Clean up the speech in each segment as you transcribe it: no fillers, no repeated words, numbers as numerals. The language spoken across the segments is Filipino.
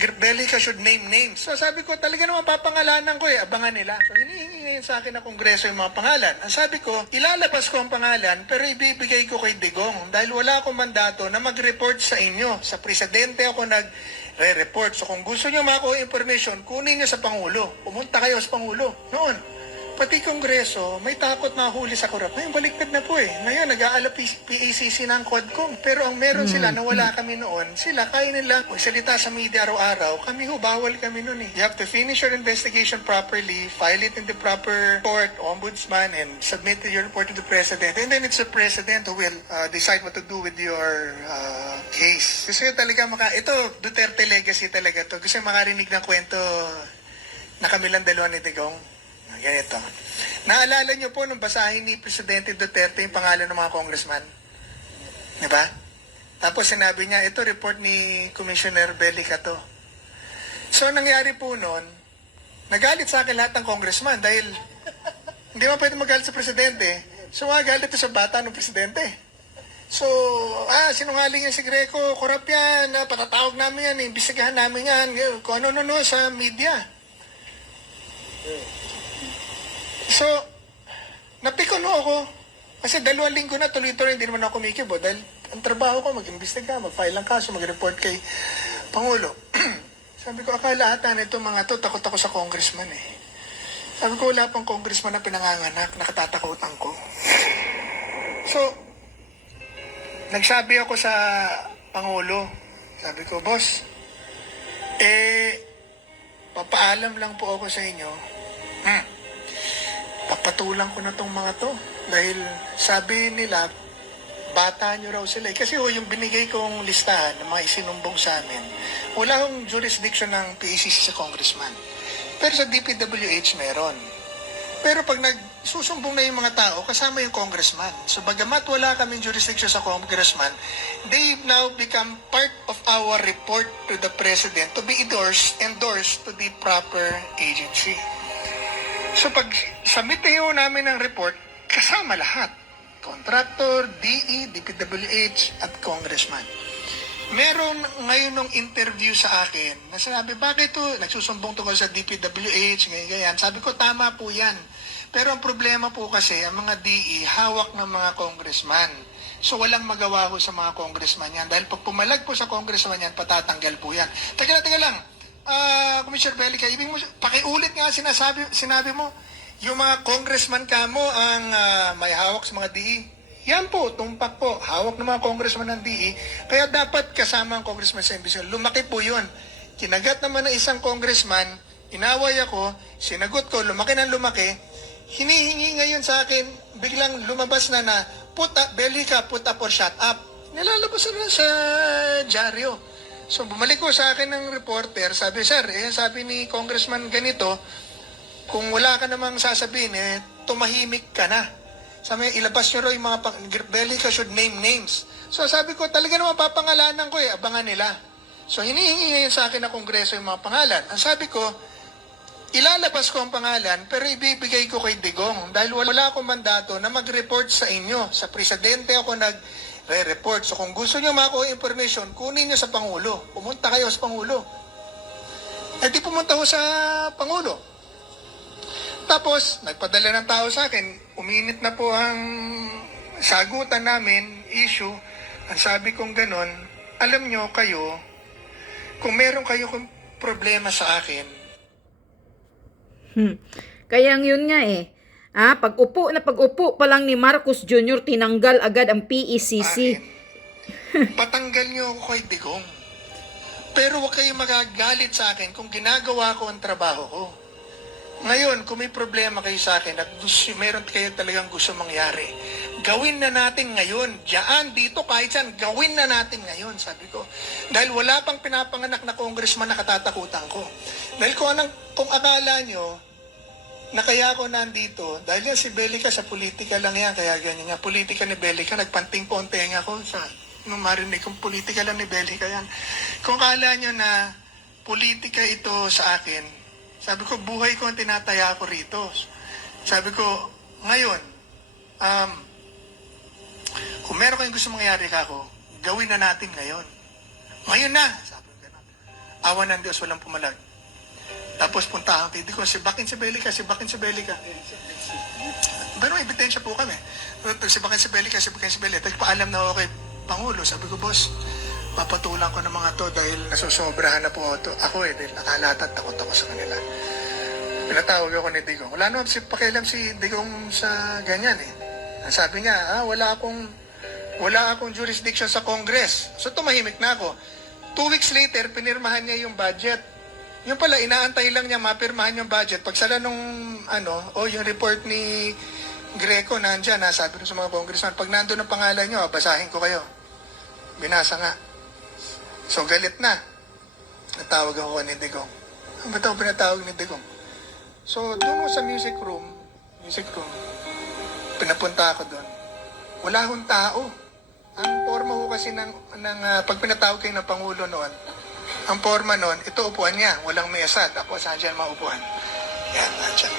Belica should name names. So sabi ko, talaga naman papangalanan ko abangan nila. So hinihingi ngayon sa akin ng Kongreso yung mga pangalan. Ang sabi ko, ilalabas ko ang pangalan pero ibibigay ko kay Digong dahil wala akong mandato na mag-report sa inyo. Sa presidente ako nag-report. So kung gusto nyo makuha information, kunin nyo sa Pangulo. Pumunta kayo sa Pangulo. Noon. Pati Kongreso, may takot na huli sa korap. Ngayon, baliktad na po Ngayon, nag-aalap PACC ng Quadcom. Pero ang meron sila na wala kami noon, sila kaya nila magsalita sa media araw-araw. Kami bawal kami noon You have to finish your investigation properly, file it in the proper court, ombudsman, and submit your report to the President. And then it's the President who will decide what to do with your case. Gusto ko talaga ito, Duterte legacy talaga to. Gusto ko makarinig ng kwento na kami lang dalawa ni Digong. Ganito. Naalala niyo po nung basahin ni Presidente Duterte yung pangalan ng mga congressman? Diba? Tapos sinabi niya, ito report ni Commissioner Belica to. So nangyari po noon, nagalit sa akin lahat ng congressman dahil hindi man pwede magalit sa Presidente. So magalit ito sa bata ng Presidente. So, sinungaling yan si Greco, korap yan, patatawag namin yan, imbestigahan namin yan, kung ano-ano sa media. So, napikono ako. Kasi 2 linggo na tuloy-tuloy hindi naman ako kumikibo dahil ang trabaho ko mag-imbestiga, mag-file ng kaso, mag-report kay Pangulo. Sabi ko, akala ata nito mga to, takot ako sa congressman Sabi ko, wala pang congressman na pinanganganak, nakatatakutan ko. So, nagsabi ako sa Pangulo. Sabi ko, boss, papaalam lang po ako sa inyo. Papatulang ko na tong mga to. Dahil sabi nila, bata nyo raw sila. Kasi yung binigay kong listahan ng mga isinumbong sa amin, wala hong jurisdiction ng PACC sa congressman. Pero sa DPWH meron. Pero pag nagsusumbong na yung mga tao, kasama yung congressman. So bagamat wala kaming jurisdiction sa congressman, they now become part of our report to the President to be endorsed to the proper agency. So pag submit namin ng report, kasama lahat. Contractor, DE, DPWH, at congressman. Meron ngayon ng interview sa akin na sinabi, bakit to? Nagsusumbong tungkol sa DPWH, ganyan. Sabi ko, tama po yan. Pero ang problema po kasi, ang mga DE, hawak ng mga congressman. So walang magawa ko sa mga congressman yan. Dahil pag pumalag po sa congressman yan, patatanggal po yan. Teka lang. Commissioner Belica, ibig mo, pakiulit nga sinabi mo, yung mga congressman kamo ang may hawak sa mga DE. Yan po, tumpak po, hawak ng mga congressman ng DE. Kaya dapat kasama ang congressman sa imbestigasyon. Lumaki po yun. Kinagat naman ng isang congressman, inaway ako, sinagot ko, lumaki ng lumaki. Hinihingi ngayon sa akin, biglang lumabas na Belica, put up or shut up. Nilalabas na sa dyaryo. So bumalik ko sa akin ng reporter, sabi, sir, sabi ni congressman ganito, kung wala ka namang sasabihin, tumahimik ka na. Sabi, ilabas nyo raw yung mga Belica should name names. So sabi ko, talaga naman papangalanan ko abangan nila. So hinihingi ngayon sa akin ng Kongreso yung mga pangalan. Ang sabi ko, ilalabas ko ang pangalan pero ibibigay ko kay Digong dahil wala akong mandato na mag-report sa inyo. Sa presidente ako nag-report. So kung gusto nyo makuha information, kunin nyo sa Pangulo. Pumunta kayo sa Pangulo. Di pumunta ko sa Pangulo. Tapos, nagpadala ng tao sa akin. Uminit na po ang sagutan namin, issue. Ang sabi kong ganon, alam nyo kayo, kung meron kayo problema sa akin. Kaya yun nga pag-upo pa lang ni Marcos Jr., tinanggal agad ang PECC. Patanggal nyo ako kay Digong. Pero huwag kayong magagalit sa akin kung ginagawa ko ang trabaho ko. Ngayon, kung may problema kayo sa akin at meron kayo talagang gusto mangyari, gawin na natin ngayon. Diyan, dito, kahit saan, gawin na natin ngayon, sabi ko. Dahil wala pang pinapanganak na congressman na katatakutan ko. Dahil kung akala nyo, na kaya ako nandito, dahil yan si Belica sa politika lang yan, kaya ganyan nga, politika ni Belica, nagpanting po ang tenga ko sa, nung marinig kong politika lang ni Belica yan. Kung akala nyo na politika ito sa akin, sabi ko, buhay ko ang tinataya ko rito. Sabi ko, ngayon, kung meron kayong gusto mangyari ako, gawin na natin ngayon. Ngayon na! Sabi ko gano'n. Awa ng Diyos, walang pumalag. Tapos punta ako kay Digong, si Bakin Sebelica. Pero may ebidensya po kami. Si Bakin Sebelica. Paalam na ako kay Pangulo. Sabi ko, boss, papatulan ko ng mga to dahil nasusobrahan na po ako dahil nakalata at takot ako sa kanila. Pinatawag ako ni Digong. Wala naman pakialam si Digong sa ganyan eh. Ang sabi niya, wala akong jurisdiction sa Congress. So tumahimik na ako. 2 weeks later, pinirmahan niya yung budget. Yung pala, inaantay lang niya mapirmahan yung budget. Pagsala nung, yung report ni Greco nandyan, sabi sa mga congressman, pag nandun ang pangalan niyo, basahin ko kayo. Binasa nga. So, galit na. Natawag ako ni Digong. Ba't ako pinatawag ni Digong? So, doon sa music room, pinapunta ako doon. Wala hong tao. Ang forma ko kasi pag pinatawag kayo ng Pangulo noon, ang forma noon, ito upuan niya, walang mesa. Tapos, saan dyan mga upuan? Yan, nandyan.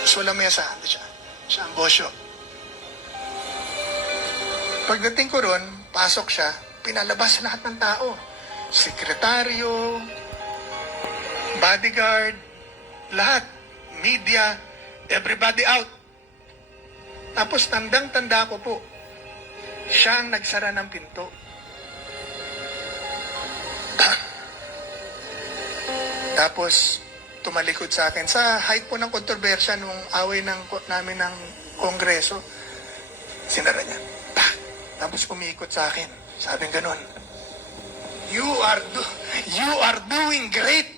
Tapos walang mesa, siya ang bosyo. Pagdating ko ron, pasok siya, pinalabas lahat ng tao. Sekretaryo, bodyguard, lahat, media, everybody out. Tapos tandang-tanda ko po, siya ang nagsara ng pinto. Tapos, tumalikod sa akin. Sa height po ng kontrobersya nung away namin ng Kongreso, sinara niya. Tapos umikot sa akin. Sabi ganun, You are doing great.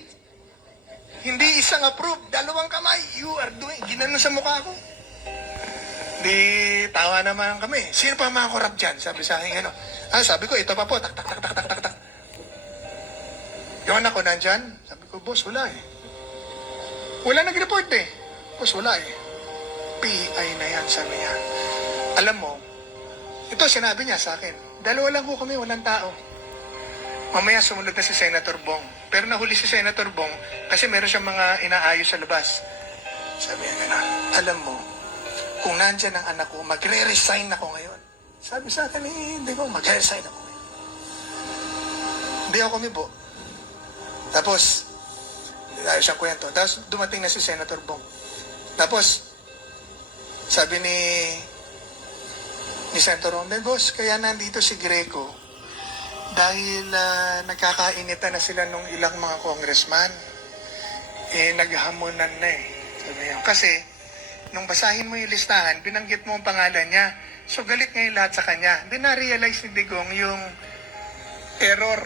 Hindi isang approve, 2 kamay. You are doing, ginanon sa mukha ko. Di, tawa naman kami. Sino pa mga korap dyan? Sabi sa akin, sabi ko, ito pa po, tak. Yung anak ko nandyan, sabi ko, boss, wala eh. Wala nag-report eh. Boss, wala eh. PI na yan, sabi niya. Alam mo, ito sinabi niya sa akin, 2 lang ko kami, walang tao. Mamaya sumunod na si Senator Bong. Pero nahuli si Senator Bong kasi meron siyang mga inaayos sa labas. Sabi niya gano'n, alam mo, kung nandyan ang anak ko, magre-resign ako ngayon. Sabi sa akin, hindi ko, magre-resign ako. Hindi ako kumibo. Tapos, ayos siyang kwento. Tapos, dumating na si Senator Bong. Tapos, sabi ni Senator Bong, boss, kaya nandito si Greco dahil nagkakainitan na sila nung ilang mga congressman. Naghahamunan na eh. Sabi niya, kasi, nung basahin mo yung listahan, binanggit mo ang pangalan niya. So, galit ngayon lahat sa kanya. Hindi na-realize ni Digong yung error.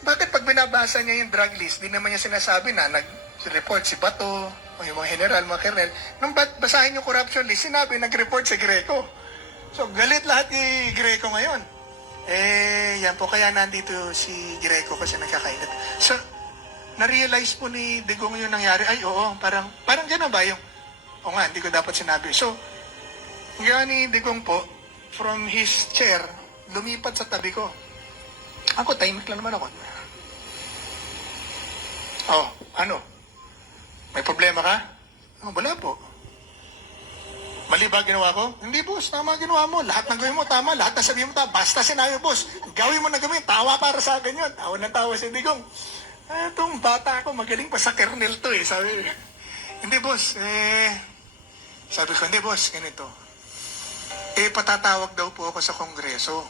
Bakit pag binabasa niya yung drug list, di naman niya sinasabi na nag-report si Bato, o yung mga general, mga kernel. Nung basahin yung corruption list, sinabi nag-report si Greco. So, galit lahat ni Greco ngayon. Yan po, kaya nandito si Greco kasi nagkakainit. So, na-realize po ni Digong yung nangyari, ay oo, parang gano'n ba yung, o nga, hindi ko dapat sinabi. So, ngayon ni Digong po, from his chair, lumipat sa tabi ko. Ako, tahimik lang naman ako. May problema ka? Wala po. Mali ba ginawa ko? Hindi, boss. Tama ginawa mo. Lahat ng gawin mo, tama. Lahat ng sabihin mo, tama. Basta sinabi, boss. Gawin mo na gawin. Tawa para sa akin yun. Tawa ng tawa si Digong. Itong bata ako, magaling pa sa kernel to eh. Sabi, hindi, boss. Sabi ko, hindi, boss. Ganito. Patatawag daw po ako sa Kongreso.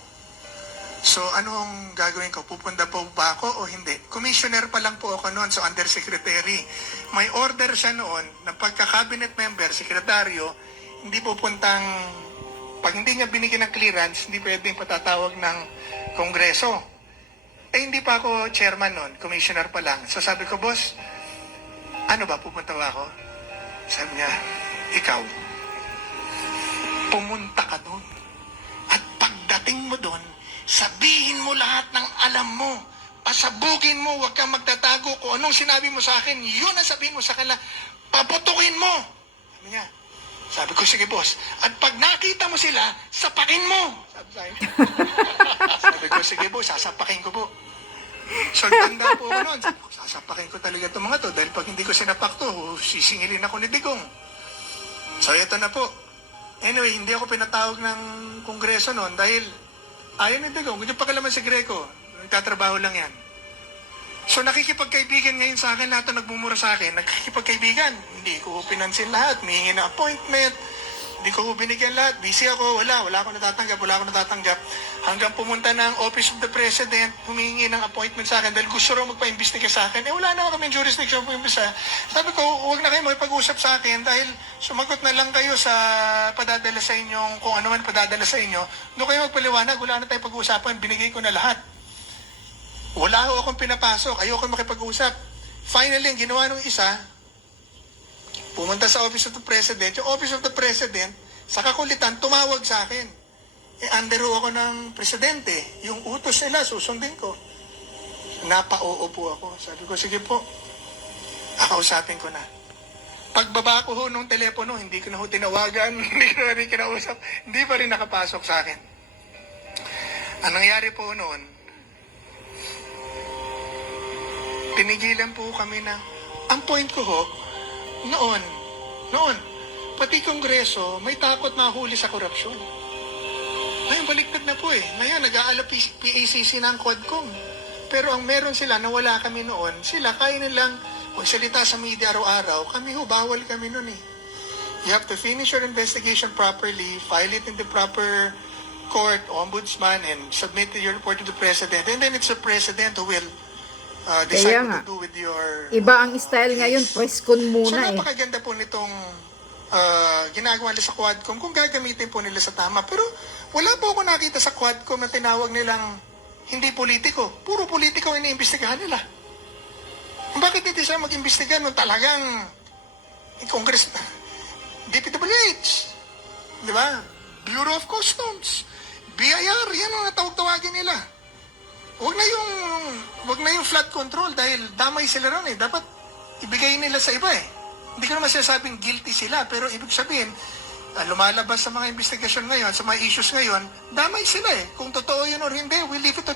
So, anong gagawin ko? Pupunta po ba ako o hindi? Commissioner pa lang po ako noon, so undersecretary. May order siya noon na pagka-cabinet member, sekretaryo, hindi pupuntang, pag hindi niya binigyan ng clearance, hindi pwedeng patatawag ng Kongreso. Hindi pa ako chairman noon, commissioner pa lang. So sabi ko, boss, ano ba, pupunta ba ako? Sabi niya, ikaw, pumunta ka doon. At pagdating mo doon, sabihin mo lahat ng alam mo. Pasabugin mo, huwag kang magtatago. Kung anong sinabi mo sa akin, yun ang sabihin mo sa kanila. Paputukin mo. Sabi niya, sabi ko, sige boss. At pag nakita mo sila, sapakin mo. Sabi sa akin. Sabi ko, sige boss, sasapakin ko po. So, tanda po ako noon. Sabi ko, sasapakin ko talaga itong mga to. Dahil pag hindi ko sinapak to, sisingilin ako ni Digong. So, ito na po. Anyway, hindi ako pinatawag ng Kongreso noon dahil ayaw ni Digong. Kung yung pakalaman si Greco, nagtatrabaho lang yan. So nakikipagkaibigan ngayon sa akin, lahat na nagmumura sa akin, nakikipagkaibigan. Hindi ko pinansin lahat, humihingi ng appointment, hindi ko binigyan lahat, busy ako, wala akong natatanggap. Hanggang pumunta ng Office of the President, humihingi ng appointment sa akin dahil gusto raw magpa-imbestiga sa akin. Wala na kaming jurisdiction po imbesa. Sabi ko, huwag na kayo makipag-usap sa akin dahil sumagot na lang kayo sa padadala sa inyong, kung ano man padadala sa inyo. Doon kayo magpaliwanag, wala na tayong pag-uusapan, binigay ko na lahat. Wala ho akong pinapasok, ayoko makipag-usap. Finally, ang ginawa ng isa, pumunta sa Office of the President. Yung Office of the President, sa kakulitan, tumawag sa akin. Under ho ako ng Presidente. Yung utos nila, susundin ko. Napa-oo po ako. Sabi ko, sige po, kakausapin ko na. Pagbaba ko ho nung telepono, hindi ko na ho tinawagan, hindi ko na rin kinausap, hindi pa rin nakapasok sa akin. Ang nangyari po noon, tinigilan po kami na, ang point ko ho, noon, pati Kongreso, may takot na huli sa korupsyon. Ngayon, baliktad na po eh. Ngayon, nag-aalap PACC ng Quadcom. Pero ang meron sila na wala kami noon, sila kaya nilang magsalita sa media araw-araw, kami ho, bawal kami noon eh. You have to finish your investigation properly, file it in the proper court, ombudsman, and submit your report to the President. And then it's the President who will decide what to do with your... Iba ang style ngayon, preskon So muna napakaganda po nitong ginagawa nila sa Quadcom kung gagamitin po nila sa tama. Pero wala po ako nakita sa Quadcom na tinawag nilang hindi politiko. Puro politiko ang iniimbestigahan nila. Bakit hindi sila mag-imbestiga nung talagang Congress, DPWH, di ba? Bureau of Customs, BIR, yan ang natawag-tawagin nila. Huwag na yung flood control dahil damay sila ron eh. Dapat ibigay nila sa iba eh. Hindi ko naman sinasabing guilty sila, pero ibig sabihin, lumalabas sa mga investigasyon ngayon, sa mga issues ngayon, damay sila eh. Kung totoo yun or hindi, we leave it